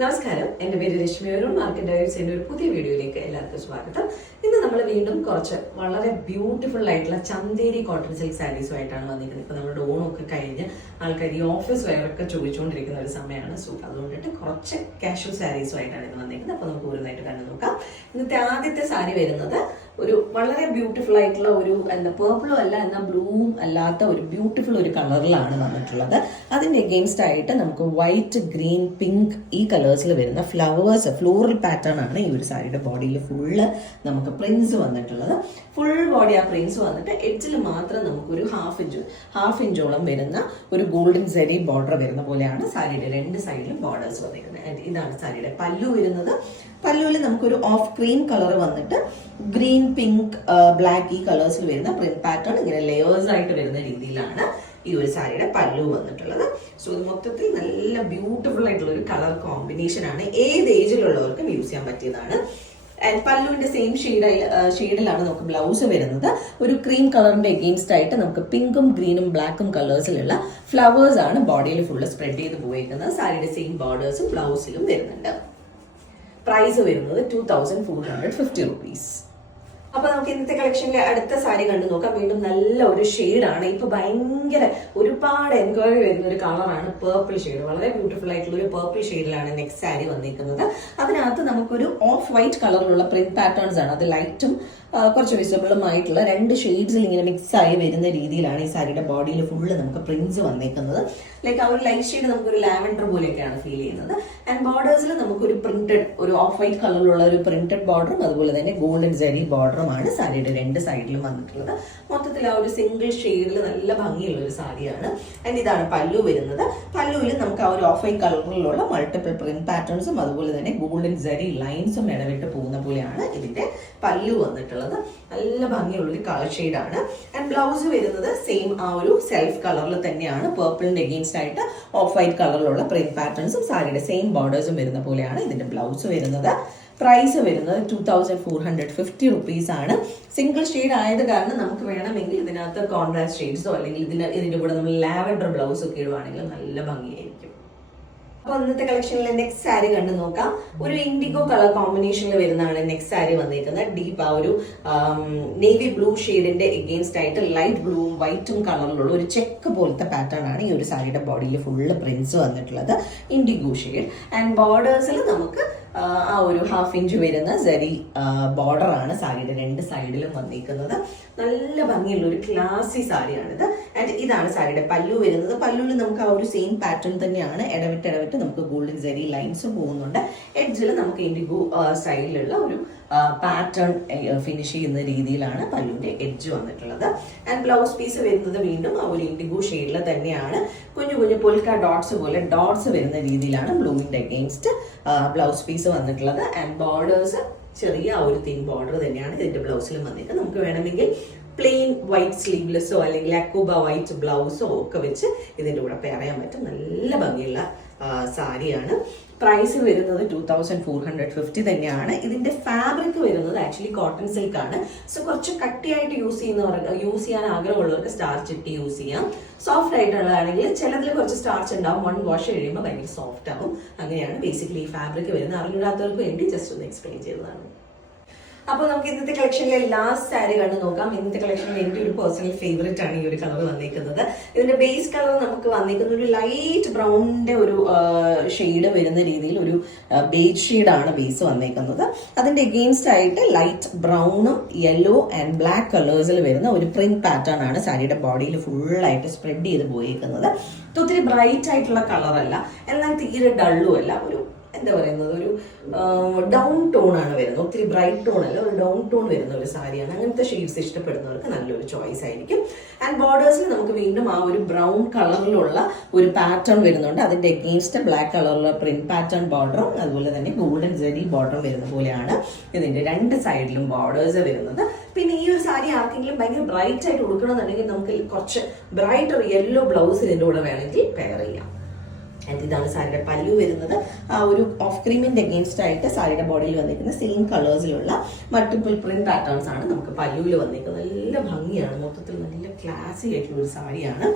നമസ്കാരം, എൻ്റെ പേര് രശ്മി അരുൺ. മാർക്കറ്റ് ഡയറീസിന്റെ ഒരു പുതിയ വീഡിയോയിലേക്ക് എല്ലാവർക്കും സ്വാഗതം. ഇന്ന് നമ്മൾ വീണ്ടും കുറച്ച് വളരെ ബ്യൂട്ടിഫുൾ ആയിട്ടുള്ള ചന്തേരി കോട്ടൺ സിൽക്ക് സാരീസുമായിട്ടാണ് വന്നിരിക്കുന്നത്. ഇപ്പൊ നമ്മുടെ ഓണമൊക്കെ കഴിഞ്ഞ് ആൾക്കാർ ഈ ഓഫീസ് വെയറൊക്കെ ചോദിച്ചുകൊണ്ടിരിക്കുന്ന ഒരു സമയമാണ്. സോ അതുകൊണ്ടിട്ട് കുറച്ച് കാഷ്വൽ സാരീസുമായിട്ടാണ് ഇന്ന് വന്നിരിക്കുന്നത്. അപ്പൊ നമുക്ക് ഓരോന്നായിട്ട് കണ്ടു നോക്കാം. ഇന്നത്തെ ആദ്യത്തെ സാരി വരുന്നത് ഒരു വളരെ ബ്യൂട്ടിഫുൾ ആയിട്ടുള്ള ഒരു പേർപ്പിളും അല്ല എന്നാൽ ബ്ലൂവും അല്ലാത്ത ഒരു ബ്യൂട്ടിഫുൾ ഒരു കളറിലാണ് വന്നിട്ടുള്ളത്. അതിന്റെ എഗെയിൻസ്റ്റ് ആയിട്ട് നമുക്ക് വൈറ്റ്, ഗ്രീൻ, പിങ്ക് ഈ കളേഴ്സിൽ വരുന്ന ഫ്ലവേഴ്സ്, ഫ്ലോറൽ പാറ്റേൺ ആണ് ഈ ഒരു സാരിയുടെ ബോഡിയിൽ ഫുള്ള് നമുക്ക് പ്രിന്റ്സ് വന്നിട്ടുള്ളത്. ഫുൾ ബോഡി ആ പ്രിന്റ്സ് വന്നിട്ട് എഡ്ജിൽ മാത്രം നമുക്കൊരു ഹാഫ് ഇഞ്ചോളം വരുന്ന ഒരു ഗോൾഡൻ സെരി ബോർഡർ വരുന്ന പോലെയാണ് സാരിയുടെ രണ്ട് സൈഡിലും ബോർഡേഴ്സ് വന്നിരിക്കുന്നത്. ഇതാണ് സാരിയുടെ പല്ലു വരുന്നത്. പല്ലുവിൽ നമുക്കൊരു ഓഫ് ക്രീം കളർ വന്നിട്ട് ഗ്രീൻ, പിങ്ക്, ബ്ലാക്ക് ഈ കളേഴ്സിൽ വരുന്ന പ്രിന്റ് പാറ്റേൺ ഇങ്ങനെ ലെയേഴ്സ് ആയിട്ട് വരുന്ന രീതിയിലാണ് ഈ ഒരു സാരിയുടെ പല്ലു വന്നിട്ടുള്ളത്. സോ ഇത് മൊത്തത്തിൽ നല്ല ബ്യൂട്ടിഫുൾ ആയിട്ടുള്ള ഒരു കളർ കോമ്പിനേഷൻ ആണ്. ഏത് ഏജിലുള്ളവർക്കും യൂസ് ചെയ്യാൻ പറ്റിയതാണ്. ആൻഡ് പല്ലുവിന്റെ സെയിം ഷെയ്ഡിലാണ് നമുക്ക് ബ്ലൗസ് വരുന്നത്. ഒരു ക്രീം കളറിന്റെ എഗെയിൻസ്റ്റ് ആയിട്ട് നമുക്ക് പിങ്കും, ഗ്രീനും, ബ്ലാക്കും കളേഴ്സിലുള്ള ഫ്ലവേഴ്സ് ആണ് ബോഡിയിൽ ഫുള്ള് സ്പ്രെഡ് ചെയ്ത് പോയിരിക്കുന്നത്. സാരിയുടെ സെയിം ബോർഡേഴ്സും ബ്ലൗസിലും വരുന്നുണ്ട്. പ്രൈസ് വരുന്നത് 2450 റുപ്പീസ്. അപ്പൊ നമുക്ക് ഇന്നത്തെ കളക്ഷനിലെ അടുത്ത സാരി കണ്ടു നോക്കാം. വീണ്ടും നല്ല ഒരു ഷെയ്ഡാണ്. ഇപ്പൊ ഭയങ്കര ഒരുപാട് എൻക്വയറി വരുന്ന ഒരു കളറാണ് പേർപ്പിൾ ഷെയ്ഡ്. വളരെ ബ്യൂട്ടിഫുൾ ആയിട്ടുള്ള ഒരു പേർപ്പിൾ ഷെയ്ഡിലാണ് നെക്സ്റ്റ് സാരി വന്നിരിക്കുന്നത്. അതിനകത്ത് നമുക്കൊരു ഓഫ് വൈറ്റ് കളറിലുള്ള പ്രിന്റ് പാറ്റേൺസ് ആണ്. അത് ലൈറ്റും കുറച്ച് വിസിബിളും ആയിട്ടുള്ള രണ്ട് ഷെയ്ഡ്സിൽ ഇങ്ങനെ മിക്സ് ആയി വരുന്ന രീതിയിലാണ് ഈ സാരിയുടെ ബോഡിയിൽ ഫുള്ള് നമുക്ക് പ്രിന്റ്സ് വന്നേക്കുന്നത്. ലൈക്ക് ആ ഒരു ലൈറ്റ് ഷെയ്ഡ് നമുക്കൊരു ലാവൻഡർ പോലെയൊക്കെയാണ് ഫീൽ ചെയ്യുന്നത്. ആൻഡ് ബോർഡേഴ്സിൽ നമുക്കൊരു പ്രിന്റഡ്, ഒരു ഓഫ് വൈറ്റ് കളറിലുള്ള ഒരു പ്രിന്റഡ് ബോർഡറും അതുപോലെ തന്നെ ഗോൾഡൻ ജെറി ബോർഡറുമാണ് സാരിയുടെ രണ്ട് സൈഡിലും വന്നിട്ടുള്ളത്. മൊത്തത്തിൽ ആ ഒരു സിംഗിൾ ഷെയ്ഡിൽ നല്ല ഭംഗിയുള്ള ഒരു സാരിയാണ്. ആൻഡ് ഇതാണ് പല്ലു വരുന്നത്. പല്ലുവിൽ നമുക്ക് ആ ഒരു ഓഫ് വൈറ്റ് കളറിലുള്ള മൾട്ടിപ്പിൾ പ്രിന്റ് പാറ്റേൺസും അതുപോലെ തന്നെ ഗോൾഡൻ ജെറി ലൈൻസും ഇടവിട്ട് പോകുന്ന പോലെയാണ് ഇതിന്റെ പല്ലു വന്നിട്ടുള്ളത്. നല്ല ഭംഗിയുള്ള ഒരു കളർ ഷെയ്ഡാണ്. ആൻഡ് ബ്ലൗസ് വരുന്നത് സെയിം ആ ഒരു സെൽഫ് കളറിൽ തന്നെയാണ്. പേർപ്പിളിന്റെ എഗെയിൻസ്റ്റ് ആയിട്ട് ഓഫ് വൈറ്റ് കളറിലുള്ള പ്രിന്റ് പാറ്റേൺസും സാരിയുടെ സെയിം ബോർഡേഴ്സും വരുന്ന പോലെയാണ് ഇതിന്റെ ബ്ലൗസ് വരുന്നത്. പ്രൈസ് വരുന്നത് 2450 റുപ്പീസ് ആണ്. സിംഗിൾ ഷെയ്ഡ് ആയത് കാരണം നമുക്ക് വേണമെങ്കിൽ ഇതിനകത്ത് കോൺട്രാസ്റ്റ് ഷെയ്ഡ്സോ അല്ലെങ്കിൽ ഇതിന്റെ കൂടെ നമ്മൾ ലാവൻഡർ ബ്ലൗസ് ഒക്കെ ഇടുവാണെങ്കിൽ നല്ല ഭംഗിയായിരിക്കും. അപ്പൊ ഇന്നത്തെ കളക്ഷനിലെ നെക്സ്റ്റ് സാരി കണ്ടു നോക്കാം. ഒരു ഇൻഡിഗോ കളർ കോമ്പിനേഷനിൽ വരുന്നതാണ് നെക്സ്റ്റ് സാരി വന്നിരിക്കുന്നത്. ഡീപ്പ് ആ ഒരു നേവി ബ്ലൂ ഷെയ്ഡിന്റെ എഗെയിൻസ്റ്റ് ആയിട്ട് ലൈറ്റ് ബ്ലൂവും വൈറ്റും കളറിലുള്ള ഒരു ചെക്ക് പോലത്തെ പാറ്റേൺ ആണ് ഈ ഒരു സാരിയുടെ ബോഡിയിൽ ഫുള്ള് പ്രിന്റ്സ് വന്നിട്ടുള്ളത്. IndiGo shade. ആൻഡ് ബോർഡേഴ്സിൽ നമുക്ക് ആ ഒരു ഹാഫ് ഇഞ്ച് വരുന്ന സെറി ബോർഡർ ആണ് സാരിയുടെ രണ്ട് സൈഡിലും വന്നിരിക്കുന്നത്. നല്ല ഭംഗിയുള്ള ഒരു ക്ലാസി സാരിയാണിത്. ആൻഡ് ഇതാണ് സാരിയുടെ പല്ലു വരുന്നത്. പല്ലുവിൽ നമുക്ക് ആ ഒരു സെയിം പാറ്റേൺ തന്നെയാണ്. ഇടവിട്ട് നമുക്ക് ഗോൾഡൻ സെറി ലൈൻസും പോകുന്നുണ്ട്. എഡ്ജിൽ നമുക്ക് ഇൻഡിഗോ സ്റ്റൈലിലുള്ള ഒരു പാറ്റേൺ ഫിനിഷ് ചെയ്യുന്ന രീതിയിലാണ് പല്ലുവിന്റെ എഡ്ജ് വന്നിട്ടുള്ളത്. ആൻഡ് ബ്ലൗസ് പീസ് വരുന്നത് വീണ്ടും ആ ഒരു ഇൻഡിഗോ ഷെയ്ഡിൽ തന്നെയാണ്. കുഞ്ഞു കുഞ്ഞു പൊൽക്ക ഡോട്ട്സ് പോലെ ഡോട്ട്സ് വരുന്ന രീതിയിലാണ് ബ്ലൂമിന്റെ അഗെയിൻസ്റ്റ് ബ്ലൗസ് പീസ് വന്നിട്ടുള്ളത്. ആൻഡ് ബോർഡേഴ്സ് ചെറിയ ആ ഒരു തിൻ ബോർഡർ തന്നെയാണ് ഇതിന്റെ ബ്ലൗസിലും വന്നിട്ട് നമുക്ക് വേണമെങ്കിൽ പ്ലെയിൻ വൈറ്റ് സ്ലീവ്ലെസ്സോ അല്ലെങ്കിൽ അക്കൂബ വൈറ്റ് ബ്ലൗസോ ഒക്കെ വെച്ച് ഇതിന്റെ കൂടെ പെയർ ചെയ്യാൻ പറ്റും. നല്ല ഭംഗിയുള്ള സാരിയാണ്. പ്രൈസ് വരുന്നത് 2450 തന്നെയാണ്. ഇതിന്റെ ഫാബ്രിക് വരുന്നത് ആക്ച്വലി കോട്ടൺ സിൽക്ക് ആണ്. സോ കുറച്ച് കട്ടിയായിട്ട് യൂസ് ചെയ്യാൻ ആഗ്രഹമുള്ളവർക്ക് സ്റ്റാർച്ച് ഇട്ട് യൂസ് ചെയ്യാം. സോഫ്റ്റ് ആയിട്ടുള്ളതാണെങ്കിൽ ചിലതിൽ കുറച്ച് സ്റ്റാർച്ച് ഉണ്ടാവും. വൺ വാഷ് കഴിയുമ്പോൾ ഭയങ്കര സോഫ്റ്റ് ആവും. അങ്ങനെയാണ് ബേസിക്കലി ഈ ഫാബ്രിക് വരുന്നത്. അറിഞ്ഞിടാത്തവർക്ക് വേണ്ടി ജസ്റ്റ് ഒന്ന് എക്സ്പ്ലെയിൻ ചെയ്തതാണ്. അപ്പോൾ നമുക്ക് ഇന്നത്തെ കളക്ഷനിലെ ലാസ്റ്റ് സാരി കണ്ടു നോക്കാം. ഇന്നത്തെ കളക്ഷനിൽ എൻ്റെ ഒരു പേഴ്സണൽ ഫേവറേറ്റ് ആണ് ഈ ഒരു കളർ വന്നിരിക്കുന്നത്. ഇതിന്റെ ബേസ് കളർ നമുക്ക് വന്നിരിക്കുന്നത് ഒരു ലൈറ്റ് ബ്രൗണിന്റെ ഒരു ഷെയ്ഡ് വരുന്ന രീതിയിൽ ഒരു ബേജ് ഷെയ്ഡാണ് ബേസ് വന്നിരിക്കുന്നത്. അതിന്റെ എഗെയിൻസ്റ്റ് ആയിട്ട് ലൈറ്റ് ബ്രൗണും യെല്ലോ ആൻഡ് ബ്ലാക്ക് കളേഴ്സിൽ വരുന്ന ഒരു പ്രിന്റ് പാറ്റേൺ ആണ് സാരിയുടെ ബോഡിയിൽ ഫുള്ളായിട്ട് സ്പ്രെഡ് ചെയ്ത് പോയിരിക്കുന്നത്. ഒത്തിരി ബ്രൈറ്റ് ആയിട്ടുള്ള കളറല്ല, എന്നാൽ തീരെ ഡള്ളും അല്ല. ഒരു എന്താ പറയുന്നത്, ഒരു ഡൗൺ ടോൺ ആണ് വരുന്നത്. ഒത്തിരി ബ്രൈറ്റ് ടോൺ അല്ല, ഒരു ഡൗൺ ടോൺ വരുന്ന ഒരു സാരിയാണ്. അങ്ങനത്തെ ഷെയ്ഡ്സ് ഇഷ്ടപ്പെടുന്നവർക്ക് നല്ലൊരു ചോയ്സ് ആയിരിക്കും. ആൻഡ് ബോർഡേഴ്സിൽ നമുക്ക് വീണ്ടും ആ ഒരു ബ്രൗൺ കളറിലുള്ള ഒരു പാറ്റേൺ വരുന്നുണ്ട്. അതിന്റെ എഗെയിൻസ്റ്റ് ബ്ലാക്ക് കളറിലുള്ള പ്രിന്റ് പാറ്റേൺ ബോർഡറും അതുപോലെ തന്നെ ഗോൾഡൻ ജെറി ബോർഡറും വരുന്ന പോലെയാണ് ഇതിന്റെ രണ്ട് സൈഡിലും ബോർഡേഴ്സ് വരുന്നത്. പിന്നെ ഈ ഒരു സാരി ആർക്കെങ്കിലും ഭയങ്കര ബ്രൈറ്റ് ആയിട്ട് കൊടുക്കണമെന്നുണ്ടെങ്കിൽ നമുക്ക് കുറച്ച് ബ്രൈറ്റ് യെല്ലോ ബ്ലൗസ് ഇതിന്റെ കൂടെ വേണമെങ്കിൽ പെയർ ചെയ്യാം. ആൻഡ് ഇതാണ് സാരിയുടെ പല്ലു വരുന്നത്. ആ ഒരു ഓഫ് ക്രീമിന്റെ അഗേൻസ്റ്റ് ആയിട്ട് സാരിയുടെ ബോഡിയിൽ വന്നിരിക്കുന്ന സെയിം കളേഴ്സിലുള്ള മൾട്ടിപ്പിൾ പ്രിന്റ് പാറ്റേൺസ് ആണ് നമുക്ക് പല്ലുവിൽ വന്നിരിക്കുന്നത്. നല്ല ഭംഗിയാണ്, മൊത്തത്തിൽ നല്ല ക്ലാസി ആയിട്ടുള്ള ഒരു സാരിയാണ്.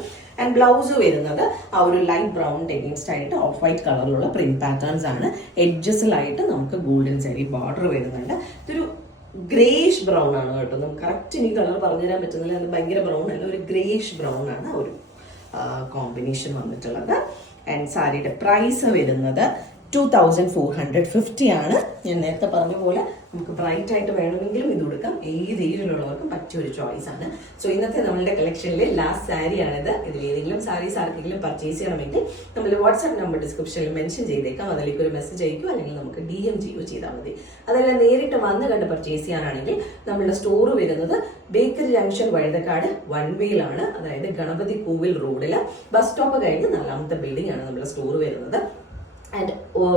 ആൻഡ് ബ്ലൗസ് വരുന്നത് ആ ഒരു ലൈറ്റ് ബ്രൗണിന്റെ അഗേൻസ്റ്റ് ആയിട്ട് ഓഫ് വൈറ്റ് കളറിലുള്ള പ്രിന്റ് പാറ്റേൺസ് ആണ്. എഡ്ജസിലായിട്ട് നമുക്ക് ഗോൾഡൻ സാരി ബോർഡർ വരുന്നുണ്ട്. ഇതൊരു ഗ്രേഷ് ബ്രൗൺ ആണ് കേട്ടോ. നമുക്ക് കറക്റ്റ് എനിക്ക് കളർ പറഞ്ഞു തരാൻ പറ്റുന്നില്ല, അത് ഭയങ്കര ബ്രൗൺ അല്ല, ഒരു ഗ്രേഷ് ബ്രൗൺ ആണ് ഒരു കോമ്പിനേഷൻ വന്നിട്ടുള്ളത്. ആൻഡ് സാരിയുടെ പ്രൈസ് വരുന്നത് 2450 ആണ്. ഞാൻ നേരത്തെ പറഞ്ഞ പോലെ നമുക്ക് ബ്രൈറ്റ് ആയിട്ട് വേണമെങ്കിലും ഇത് കൊടുക്കാം, ഏത് ഏജിലുള്ളവർക്കും പറ്റിയ ഒരു ചോയ്സ് ആണ്. സോ ഇന്നത്തെ നമ്മളുടെ കളക്ഷനിലെ ലാസ്റ്റ് സാരിയാണിത്. ഇതിൽ ഏതെങ്കിലും സാരീസ് ആർക്കെങ്കിലും പർച്ചേസ് ചെയ്യണമെങ്കിൽ നമ്മൾ വാട്സ്ആപ്പ് നമ്പർ ഡിസ്ക്രിപ്ഷനിൽ മെൻഷൻ ചെയ്തേക്കാം. അതിലേക്ക് ഒരു മെസ്സേജ് അയക്കും, അല്ലെങ്കിൽ നമുക്ക് DM ചെയ്യുകയോ ചെയ്താൽ മതി. അതല്ല നേരിട്ട് വന്ന് കണ്ട് പർച്ചേസ് ചെയ്യാനാണെങ്കിൽ നമ്മളുടെ സ്റ്റോർ വരുന്നത് ബേക്കറി ജംഗ്ഷൻ വഴുതക്കാട് 1 വേയിലാണ്. അതായത് ഗണപതി കോവിൽ റോഡിൽ ബസ് സ്റ്റോപ്പ് കഴിഞ്ഞ് 4ാമത്തെ ബിൽഡിംഗ് ആണ് നമ്മുടെ സ്റ്റോർ വരുന്നത്. ആൻഡ്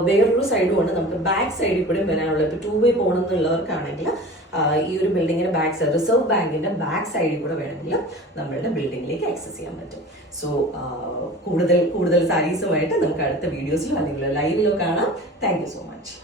വേറൊരു സൈഡും ഉണ്ട്, നമുക്ക് ബാക്ക് സൈഡിൽ കൂടെ വരാനുള്ള, ഇപ്പോൾ 2 വേ പോകണമെന്നുള്ളവർക്കാണെങ്കിൽ ഈ ഒരു ബിൽഡിങ്ങിന്റെ ബാക്ക് സൈഡ്, റിസർവ് ബാങ്കിന്റെ ബാക്ക് സൈഡിൽ കൂടെ വേണമെങ്കിൽ നമ്മളുടെ ബിൽഡിങ്ങിലേക്ക് ആക്സസ് ചെയ്യാൻ പറ്റും. സോ കൂടുതൽ സാരീസുമായിട്ട് നമുക്ക് അടുത്ത വീഡിയോസിലോ അല്ലെങ്കിൽ ലൈവിലോ കാണാം. Thank you so much.